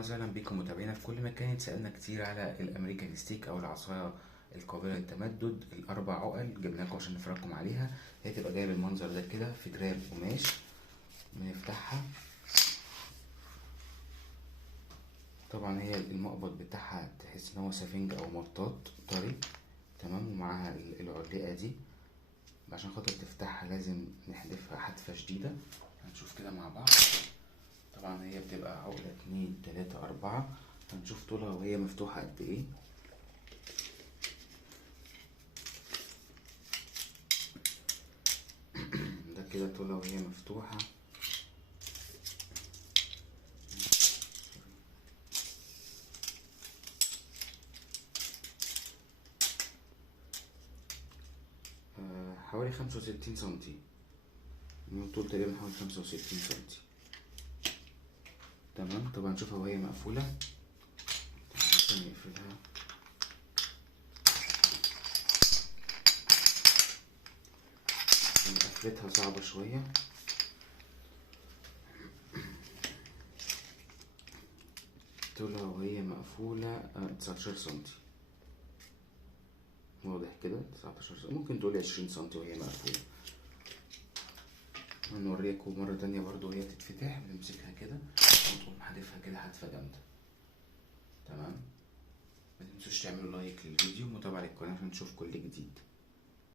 وسهلا بكم متابعينا في كل مكان. سألنا كتير على الامريكان ستيك او العصاية القابلة للتمدد الاربع عقل، جبنا لكم عشان نفرجكم عليها. هي تبقى جايه بالمنظر ده كده في جراب قماش. بنفتحها، طبعا هي المقبض بتاعها تحس ان هو سفنج او مطاط طري، تمام. ومعاها العلقة دي، عشان خاطر تفتحها لازم نحدفها حدفة شديدة. هنشوف كده مع بعض. طبعا هي بتبقى عقلة 2 3 4. هنشوف طولها وهي مفتوحة قد ايه. ده كده طولها وهي مفتوحة. حوالي 65 سنتي، من الطول تقريبا حوالي 65 سنتي، تمام. طبعا نشوفها وهي مقفولة، عشان نقفلها. قفلتها صعبة شوية. طولها وهي مقفولة 19 سنتي، واضح كده 19 سنتي، ممكن تقولي 20 سنتي وهي مقفولة. هنوريكم مرة تانية برضو وهي بتتفتح. بنمسكها كده ونقوم حادفها كده حدفة جامدة، تمام. متنسوش تعملوا لايك للفيديو ومتابعة للقناة عشان نشوف كل جديد.